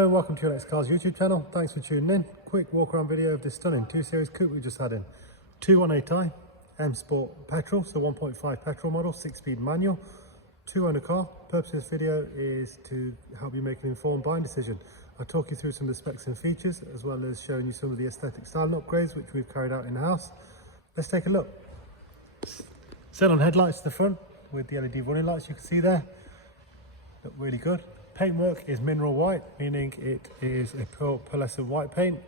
And welcome to your next Cars YouTube channel. Thanks for tuning in. Quick walk around video of this stunning 2 Series coupe we just had in. 218i M Sport petrol, so 1.5 petrol model, 6-speed manual, 2-owner car. Purpose of this video is to help you make an informed buying decision. I'll talk you through some of the specs and features, as well as showing you some of the aesthetic style upgrades which we've carried out in the house. Let's take a look. Xenon headlights to the front with the LED running lights you can see there. Look really good. Paintwork is mineral white, meaning it is a pearlescent white paint.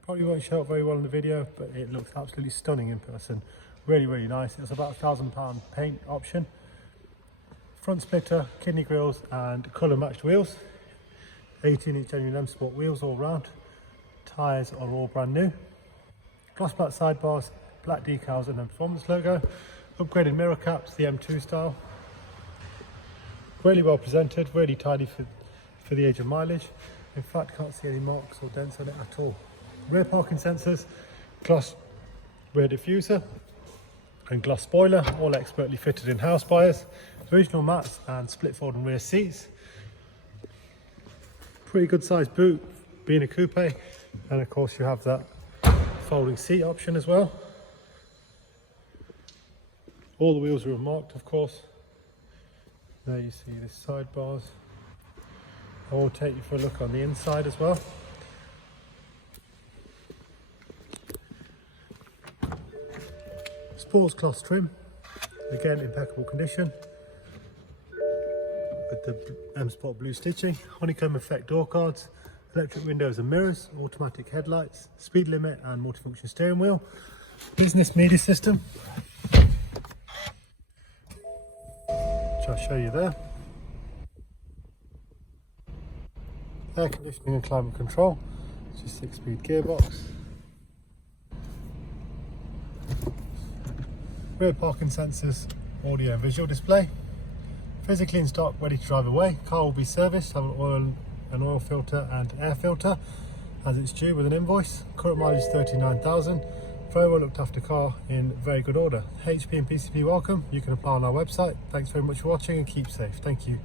Probably won't show up very well in the video, but it looks absolutely stunning in person. Really nice. It's about £1,000 paint option. Front splitter, kidney grills and colour matched wheels. 18-inch genuine M Sport wheels all round. Tyres are all brand new. Gloss black sidebars, black decals and a performance logo. Upgraded mirror caps, the M2 style. Really well presented, really tidy for the age of mileage. In fact, can't see any marks or dents on it at all. Rear parking sensors, gloss rear diffuser and gloss spoiler, all expertly fitted in house buyers. Original mats and split folding rear seats. Pretty good sized boot, being a coupe, and of course you have that folding seat option as well. All the wheels are marked, of course. There you see the sidebars. I will take you for a look on the inside as well. Sports cloth trim, again impeccable condition, with the M Sport blue stitching, honeycomb effect door cards, electric windows and mirrors, automatic headlights, speed limit and multifunction steering wheel, business media system, which I'll show you there, air conditioning and climate control, which is 6-speed gearbox, rear parking sensors, audio and visual display, physically in stock, ready to drive away. Car will be serviced, have an oil filter and air filter as it's due with an invoice. Current mileage 39,000. Very well looked after car in very good order. HP and PCP welcome. You can apply on our website. Thanks very much for watching and keep safe. Thank you.